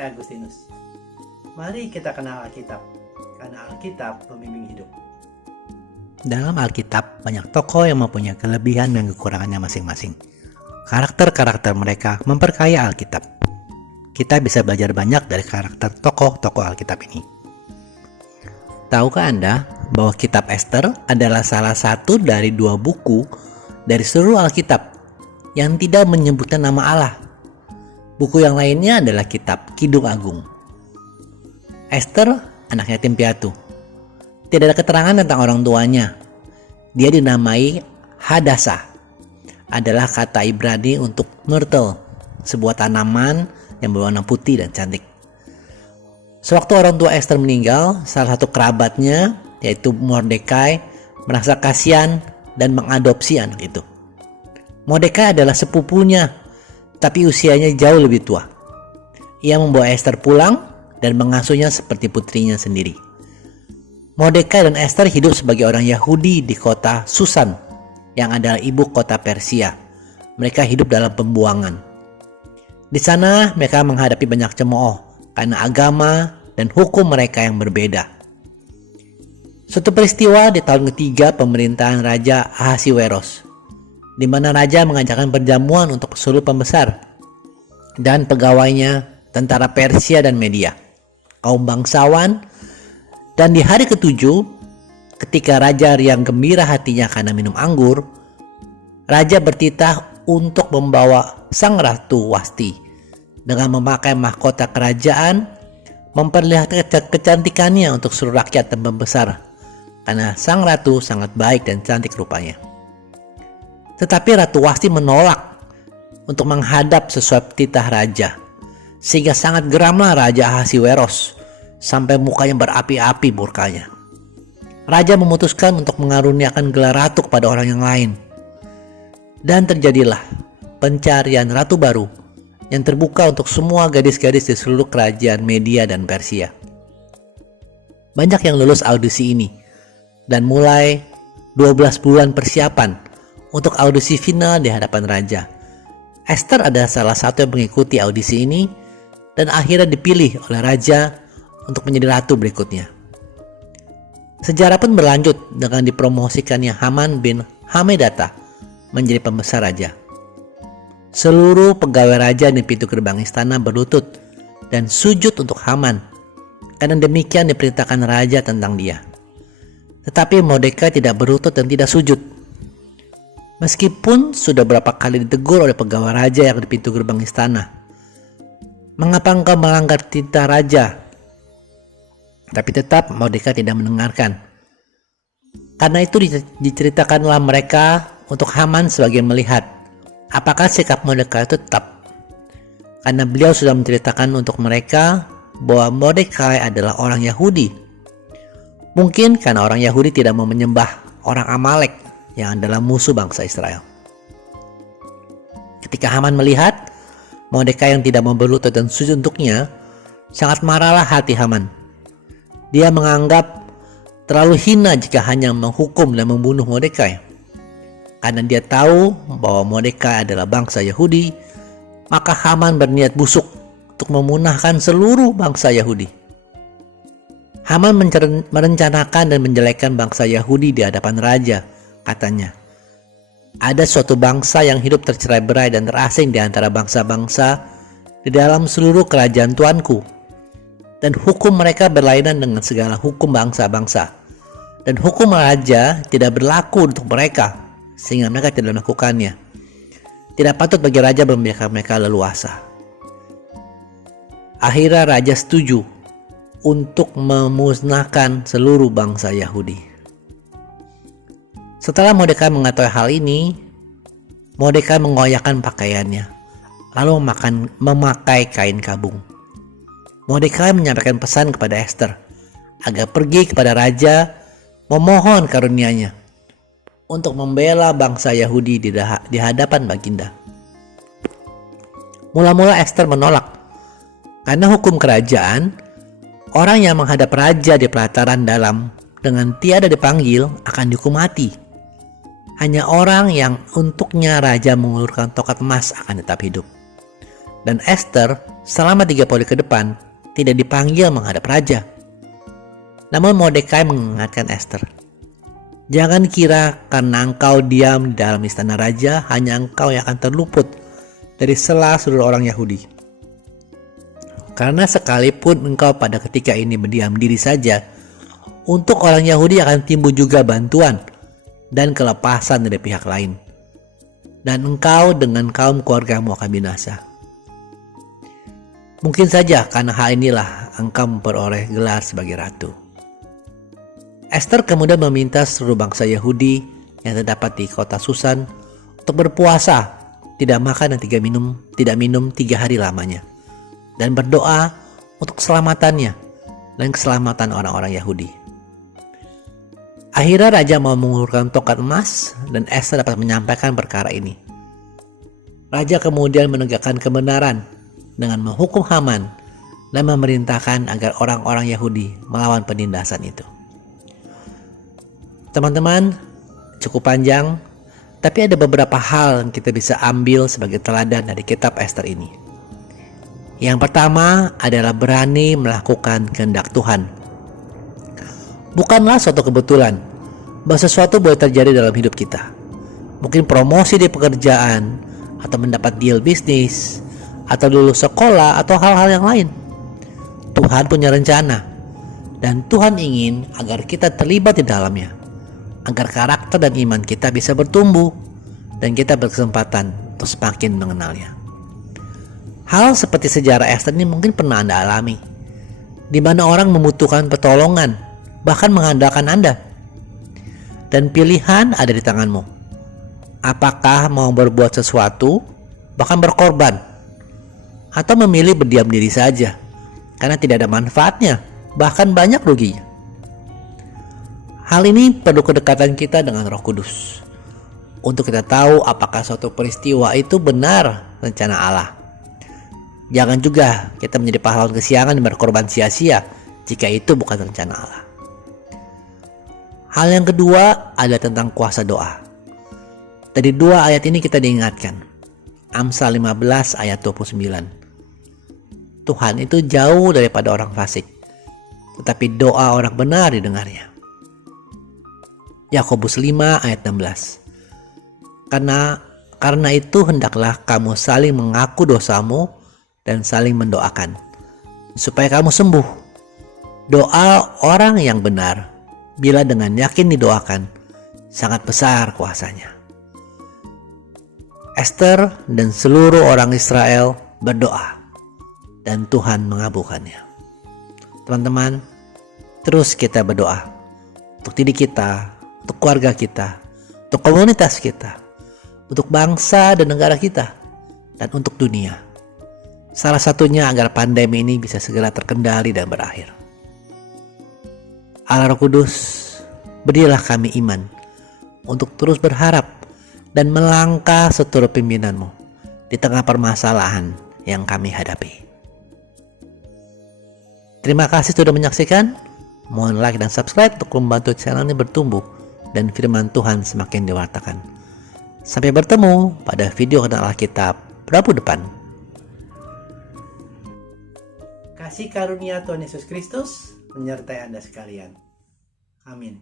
saya Agustinus. Mari kita kenal Alkitab, karena Alkitab pembimbing hidup. Dalam Alkitab, banyak tokoh yang mempunyai kelebihan dan kekurangannya masing-masing. Karakter-karakter mereka memperkaya Alkitab. Kita bisa belajar banyak dari karakter tokoh-tokoh Alkitab ini. Tahukah Anda bahwa kitab Ester adalah salah satu dari 2 buku dari seluruh Alkitab yang tidak menyebutkan nama Allah? Buku yang lainnya adalah kitab Kidung Agung. Ester, anak yatim piatu. Tidak ada keterangan tentang orang tuanya. Dia dinamai Hadassah. Adalah kata Ibrani untuk myrtle, sebuah tanaman yang berwarna putih dan cantik. Sewaktu orang tua Ester meninggal, salah satu kerabatnya, yaitu Mordekai, merasa kasihan dan mengadopsi anak itu. Mordekai adalah sepupunya, tapi usianya jauh lebih tua. Ia membawa Ester pulang dan mengasuhnya seperti putrinya sendiri. Mordekai dan Ester hidup sebagai orang Yahudi di kota Susan, yang adalah ibu kota Persia. Mereka hidup dalam pembuangan. Di sana mereka menghadapi banyak cemooh karena agama dan hukum mereka yang berbeda. Suatu peristiwa di tahun ketiga pemerintahan Raja Ahasiweros, di mana raja mengajakkan perjamuan untuk seluruh pembesar dan pegawainya, tentara Persia dan Media, kaum bangsawan. Dan di hari ke-7, ketika raja riang gembira hatinya karena minum anggur, raja bertitah untuk membawa sang ratu Wasti dengan memakai mahkota kerajaan, memperlihatkan kecantikannya untuk seluruh rakyat dan pembesar, karena sang ratu sangat baik dan cantik rupanya. Tetapi Ratu Wasti menolak untuk menghadap sesuai titah raja, sehingga sangat geramlah Raja Ahasiweros sampai mukanya berapi-api murkanya. Raja memutuskan untuk mengaruniakan gelar ratu kepada orang yang lain. Dan terjadilah pencarian ratu baru yang terbuka untuk semua gadis-gadis di seluruh kerajaan Media dan Persia. Banyak yang lulus audisi ini, dan mulai 12 bulan persiapan untuk audisi final di hadapan raja. Ester adalah salah satu yang mengikuti audisi ini dan akhirnya dipilih oleh raja untuk menjadi ratu berikutnya. Sejarah pun berlanjut dengan dipromosikannya Haman bin Hamedata menjadi pembesar raja. Seluruh pegawai raja di pintu gerbang istana berlutut dan sujud untuk Haman, karena demikian diperintahkan raja tentang dia. Tetapi Mordekai tidak berlutut dan tidak sujud. Meskipun sudah berapa kali ditegur oleh pegawai raja yang di pintu gerbang istana. Mengapa engkau melanggar titah raja? Tapi tetap Mordekai tidak mendengarkan. Karena itu diceritakanlah mereka untuk Haman sebagai melihat apakah sikap Mordekai itu tetap. Karena beliau sudah menceritakan untuk mereka bahwa Mordekai adalah orang Yahudi. Mungkin karena orang Yahudi tidak mau menyembah orang Amalek yang adalah musuh bangsa Israel. Ketika Haman melihat Mordekai yang tidak mau berlutut dan sujud untuknya, sangat marahlah hati Haman. Dia menganggap terlalu hina jika hanya menghukum dan membunuh Mordekai. Karena dia tahu bahwa Mordekai adalah bangsa Yahudi, maka Haman berniat busuk untuk memunahkan seluruh bangsa Yahudi. Haman merencanakan dan menjelekkan bangsa Yahudi di hadapan raja. Katanya, ada suatu bangsa yang hidup tercerai-berai dan terasing di antara bangsa-bangsa di dalam seluruh kerajaan tuanku, dan hukum mereka berlainan dengan segala hukum bangsa-bangsa, dan hukum raja tidak berlaku untuk mereka, sehingga mereka tidak melakukannya. Tidak patut bagi raja membiarkan mereka leluasa. Akhirnya raja setuju untuk memusnahkan seluruh bangsa Yahudi. Setelah Mordekai mengetahui hal ini, Mordekai mengoyakkan pakaiannya, lalu memakai kain kabung. Mordekai menyampaikan pesan kepada Ester agar pergi kepada raja memohon karunia-Nya untuk membela bangsa Yahudi di hadapan Baginda. Mula-mula Ester menolak, karena hukum kerajaan, orang yang menghadap raja di pelataran dalam dengan tiada dipanggil akan dihukum mati. Hanya orang yang untuknya raja mengulurkan tongkat emas akan tetap hidup. Dan Esther selama 3 hari ke depan tidak dipanggil menghadap raja. Namun Mordekai mengingatkan Esther, "Jangan kira karena engkau diam di dalam istana raja, hanya engkau yang akan terluput dari sela seluruh orang Yahudi. Karena sekalipun engkau pada ketika ini berdiam diri saja, untuk orang Yahudi akan timbul juga bantuan dan kelepasan dari pihak lain. Dan engkau dengan kaum keluargamu akan binasa. Mungkin saja karena hal inilah engkau memperoleh gelar sebagai ratu." Esther kemudian meminta seluruh bangsa Yahudi yang terdapat di kota Susan untuk berpuasa, tidak makan dan tidak minum 3 hari lamanya, dan berdoa untuk keselamatannya dan keselamatan orang-orang Yahudi. Akhirnya raja mau mengulurkan tongkat emas dan Esther dapat menyampaikan perkara ini. Raja kemudian menegakkan kebenaran dengan menghukum Haman dan memerintahkan agar orang-orang Yahudi melawan penindasan itu. Teman-teman, cukup panjang, tapi ada beberapa hal yang kita bisa ambil sebagai teladan dari kitab Esther ini. Yang pertama adalah berani melakukan kehendak Tuhan. Bukanlah suatu kebetulan bahwa sesuatu boleh terjadi dalam hidup kita. Mungkin promosi di pekerjaan, atau mendapat deal bisnis, atau lulus sekolah, atau hal-hal yang lain. Tuhan punya rencana, dan Tuhan ingin agar kita terlibat di dalamnya, agar karakter dan iman kita bisa bertumbuh, dan kita berkesempatan untuk semakin mengenalnya. Hal seperti sejarah Esther ini mungkin pernah Anda alami, di mana orang membutuhkan pertolongan, bahkan mengandalkan Anda. Dan pilihan ada di tanganmu. Apakah mau berbuat sesuatu, bahkan berkorban, atau memilih berdiam diri saja karena tidak ada manfaatnya, bahkan banyak ruginya. Hal ini perlu kedekatan kita dengan Roh Kudus untuk kita tahu apakah suatu peristiwa itu benar rencana Allah. Jangan juga kita menjadi pahlawan kesiangan dan berkorban sia-sia jika itu bukan rencana Allah. Hal yang kedua adalah tentang kuasa doa. Dari 2 ayat ini kita diingatkan. Amsal 15 ayat 29. Tuhan itu jauh daripada orang fasik, tetapi doa orang benar didengarnya. Yakobus 5 ayat 16. Karena itu hendaklah kamu saling mengaku dosamu dan saling mendoakan, supaya kamu sembuh. Doa orang yang benar, bila dengan yakin didoakan, sangat besar kuasanya. Esther dan seluruh orang Israel berdoa, dan Tuhan mengabulkannya. Teman-teman, terus kita berdoa untuk diri kita, untuk keluarga kita, untuk komunitas kita, untuk bangsa dan negara kita, dan untuk dunia. Salah satunya agar pandemi ini bisa segera terkendali dan berakhir. Allah Roh Kudus, berilah kami iman untuk terus berharap dan melangkah seturut pimpinan-Mu di tengah permasalahan yang kami hadapi. Terima kasih sudah menyaksikan. Mohon like dan subscribe untuk membantu channel ini bertumbuh dan firman Tuhan semakin diwartakan. Sampai bertemu pada video kenal Alkitab Rabu depan. Kasih karunia Tuhan Yesus Kristus menyertai Anda sekalian. Amin.